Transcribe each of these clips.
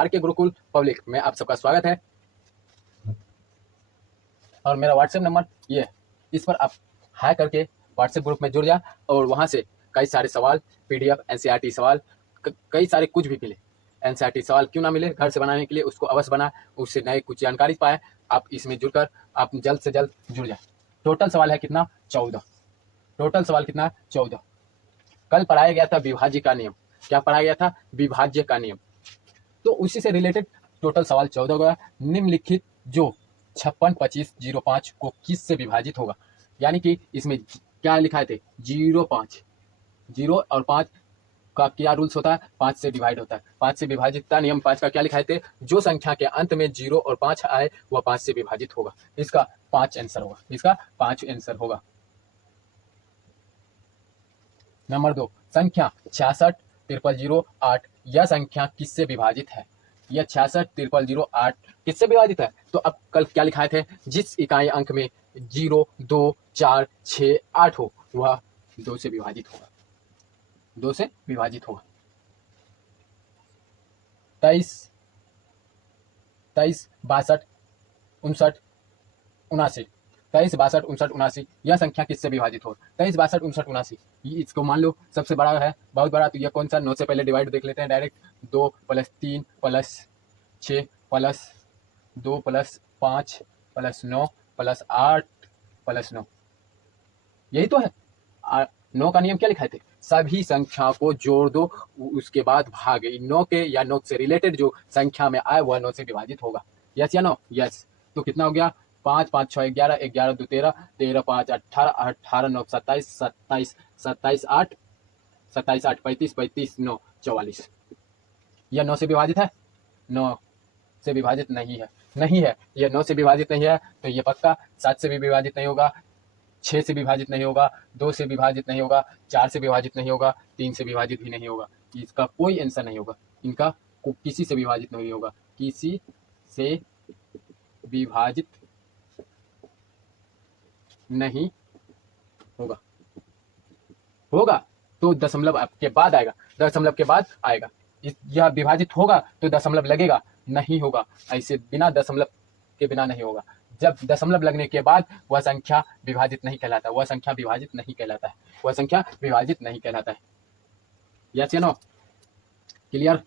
Are के Gurukul public में आप सबका स्वागत है। और मेरा व्हाट्सएप नंबर ये है, इस पर आप हाई करके व्हाट्सएप ग्रुप में जुड़ जा और वहाँ से कई सारे सवाल PDF NCERT सवाल कई सारे कुछ भी मिले, NCERT सवाल क्यों ना मिले, घर से बनाने के लिए उसको अवश्य बना, उससे नए कुछ जानकारी पाए। आप इसमें जुड़कर आप जल्द से जल्द जुड़ जाए। टोटल सवाल है कितना? 14। टोटल सवाल कितना? 14। कल पढ़ाया गया था विभाज्य का नियम। क्या पढ़ाया गया था? विभाज्य का नियम। तो उसी से रिलेटेड टोटल सवाल 14 गया। निम्नलिखित जो 56 25 05 को किस से विभाजित होगा, यानी कि इसमें क्या लिखाए थे? 0 5, 0 और 5 का क्या रूल्स होता है? 5 से डिवाइड होता है। 5 से विभाजितता नियम 5 का क्या लिखाए थे? जो संख्या के अंत में 0 और 5 आए वह 5 से विभाजित होगा। इसका 5 आंसर होगा। इसका 5 आंसर होगा। नंबर 2, संख्या 66 00008 यह संख्या किससे विभाजित है? यह 66 00008 किससे विभाजित है? तो अब कल क्या लिखाए थे? जिस इकाई अंक में 0 2 4 6 8 हो वह 2 से विभाजित होगा। 2 से विभाजित होगा। 23 62 59 79 23 62 59 79 यह संख्या किससे विभाजित हो? 23 62 59 79 इसको मान लो सबसे बड़ा है, बहुत बड़ा। तो यह कौन सा? 9 से पहले डिवाइड देख लेते हैं डायरेक्ट। 2 + 3 + 6 + 2 + 5 + 9 + 8 + 9 यही तो है। 9 का नियम क्या लिखाए थे? सभी संख्या को जोड़ दो, उसके बाद भाग। 9 के या 9 से रिलेटेड जो संख्या में आए वह 9 से विभाजित होगा। यस या नो? यस। तो कितना हो गया? 5 5 6 11 11 2 13 13 5 18 18 9 27 27 27 8 27 8 35 35 9 44 यह 9 से विभाजित है? 9 से विभाजित नहीं है। नहीं है, यह 9 से विभाजित नहीं है। तो ये पक्का 7 से भी विभाजित नहीं होगा, 6 से विभाजित नहीं होगा, 2 से विभाजित नहीं होगा, 4 से विभाजित नहीं होगा, 3 से विभाजित भी नहीं होगा। इसका कोई आंसर नहीं होगा। इनका किसी से विभाजित नहीं होगा। किसी से विभाजित नहीं होगा। होगा तो दशमलव आपके बाद आएगा। दशमलव के बाद आएगा। यह विभाजित होगा तो दशमलव लगेगा। नहीं होगा, ऐसे बिना दशमलव के बिना नहीं होगा। जब दशमलव लगने के बाद वह संख्या विभाजित नहीं कहलाता। वह संख्या विभाजित नहीं कहलाता है। वह संख्या विभाजित नहीं कहलाता है। यस या नो? क्लियर?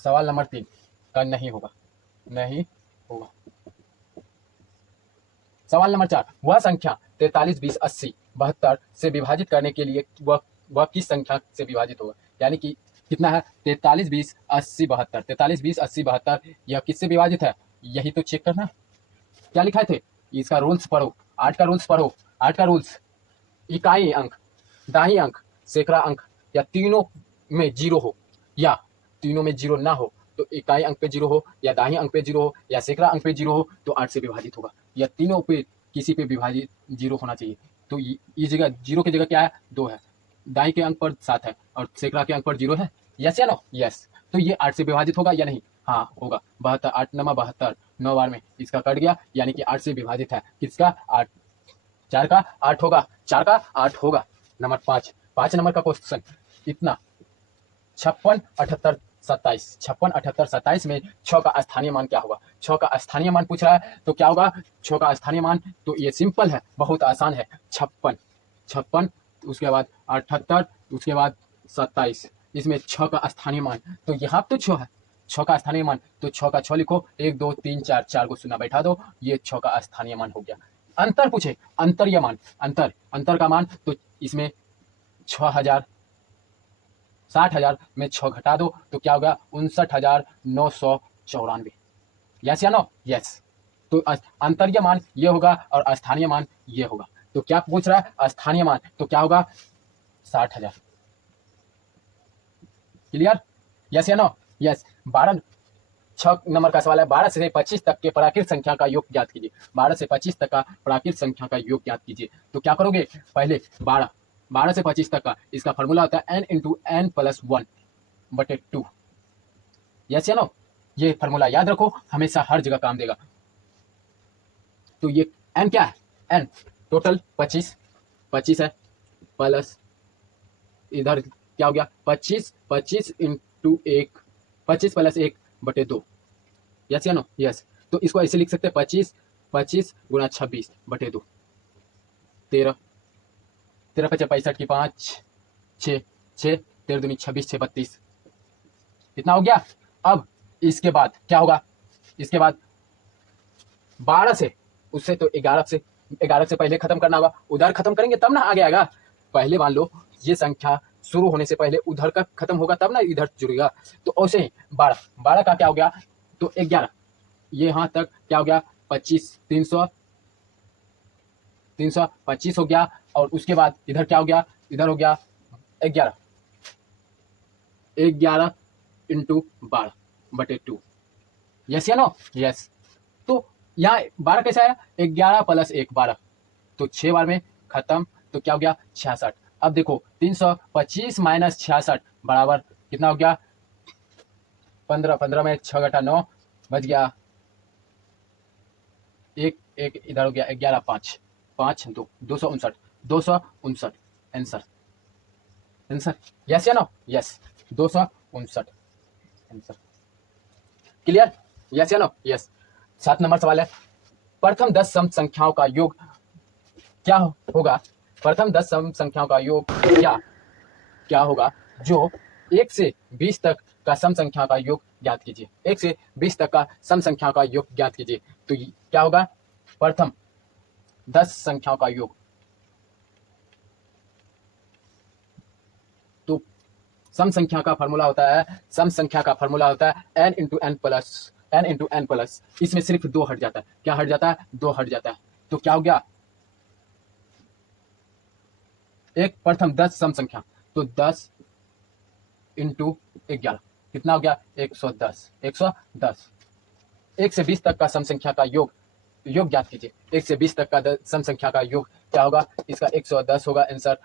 सवाल नंबर 3 का नहीं होगा। नहीं होगा। सवाल नंबर 4, वह संख्या 43 20 80 72 से विभाजित करने के लिए वह किस संख्या से विभाजित होगा? यानी कि कितना है? 43 20 80 72। 43 20 80 72 यह किससे विभाजित है? यही तो चेक करना। क्या लिखाए थे? इसका रूल्स पढ़ो। 8 का रूल्स पढ़ो। 8 का रूल्स, इकाई अंक, दाही अंक, सैकड़ा अंक या तीनों में 0 हो या तीनों में 0 ना हो, तो इकाई अंक पे 0 हो या दाही अंक पे 0 हो या सैकड़ा अंक पे 0 हो तो 8 से विभाजित होगा। या तीनों पे किसी पे विभाजित 0 होना चाहिए। तो ये जगह 0 की जगह क्या है? 2 है। दाई के अंक पर 7 है और सैकड़ा के अंक पर 0 है। यस या नो? यस। तो ये 8 से विभाजित होगा या नहीं? हाँ होगा। 72 8 9 72 9 बार में इसका कट गया, यानी कि 8 से विभाजित है। किसका? 8। 4 का 8 होगा। 4 का 8 होगा। नंबर 5, 5 नंबर का क्वेश्चन इतना 56 78 27। 56 78 27 में 6 का स्थानीय मान क्या होगा? 6 का स्थानीय मान पूछ रहा है तो क्या होगा? 6 का स्थानीय मान तो ये सिंपल है, बहुत आसान है। 56 56 उसके बाद 78 उसके बाद 27। इसमें 6 का स्थानीय मान तो यहाँ तो 6 है। 6 का स्थानीय मान तो 6 का 6 लिखो, 1 2 3 4 4 को शून्य बैठा दो, ये 6 का स्थानीय मान हो गया। अंतर पूछे, अंतर या मान, अंतर का मान तो इसमें 6000 60,000 में 6 घटा दो तो क्या होगा? 59,994। यस या नो? यस। तो अंतरीय मान ये होगा और स्थानीय मान ये होगा। तो क्या पूछ रहा है? स्थानीय मान तो क्या होगा? 60,000। क्लियर? यस या नो? यस। 12 6 नंबर का सवाल है, 12 से 25 तक के प्राकृत संख्या का योग ज्ञात कीजिए। 12 से 25 तक का प्राकृत संख्या का योग ज्ञात कीजिए। तो क्या करोगे? पहले 12 से 25 तक का इसका फॉर्मूला होता है n × n + 1/2। यस या नो? ये फॉर्मूला याद रखो, हमेशा हर जगह काम देगा। तो ये n क्या है? n टोटल 25 है, प्लस इधर क्या हो गया? 25 25 × 1 25 प्लस 1/2। यस या नो? यस। तो इसको ऐसे लिख सकते हैं 25 गुणा 26/2। 13 13 5 65 की 5 6 6 13 दूनी 26 6 32। इतना हो गया। अब इसके बाद क्या होगा? इसके बाद 12 से, उससे तो 11 से पहले खत्म करना होगा। उधर खत्म करेंगे तब ना आगे आएगा। पहले मान लो ये संख्या शुरू होने से पहले उधर का खत्म होगा तब ना इधर जुड़ेगा। तो ऐसे ही 12 का क्या हो गया? तो 11, ये यहाँ तक क्या हो गया? 25 325 हो गया। और उसके बाद इधर क्या हो गया? इधर हो गया 11 इंटू 12/2। यस या नो? यस। तो यहाँ 12 कैसे आया? 11 प्लस 1 12, तो 6 बार में खत्म। तो क्या हो गया? 66। अब देखो 325 माइनस 66 बराबर कितना हो गया? 15 15 में 6 घटा 9 बच गया एक इधर हो गया 11 5 5 2 259 आंसर। आंसर यस या no? Yes 259 answer. Clear? Yes या नो? यस। 7 नंबर सवाल है, प्रथम 10 सम संख्याओं का योग क्या होगा? प्रथम 10 सम संख्याओं का योग क्या होगा जो 1 से 20 तक का सम संख्या का योग ज्ञात कीजिए। 1 से 20 तक का सम संख्या का योग ज्ञात कीजिए। तो क्या होगा? प्रथम 10 संख्याओं का योग। तो सम संख्या का फॉर्मूला होता है n इंटू एन प्लस, इसमें सिर्फ 2 हट जाता है। क्या हट जाता है? 2 हट जाता है। तो क्या हो गया? एक प्रथम 10 सम संख्या, तो 10 इंटू 11 कितना हो गया? 110। 1 से 20 तक का सम संख्या का योग ज्ञात कीजिए। 1 से 20 तक का सम संख्या का योग क्या होगा? इसका 110 होगा आंसर,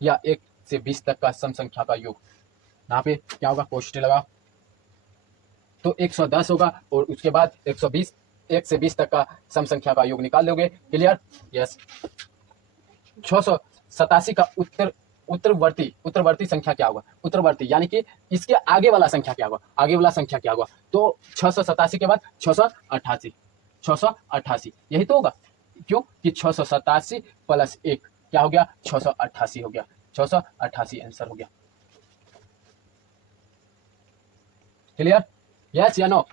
या 1 से 20 तक का सम संख्या का योग। यहाँ पे क्या होगा? कोष्ठक लगा तो 110 होगा, और उसके बाद 120, 1 से 20 तक का सम संख्या का योग निकाल लोगे। क्लियर? यस। 687 का उत्तरवर्ती संख्या क्या होगा? उत्तरवर्ती यानी कि इसके आगे वाला संख्या क्या होगा? आगे वाला संख्या क्या होगा? तो 687 के बाद 688 यही तो होगा। क्यों कि 687 प्लस 1 क्या हो गया? 688 हो गया। 688 आंसर हो गया। क्लियर? यस या नो?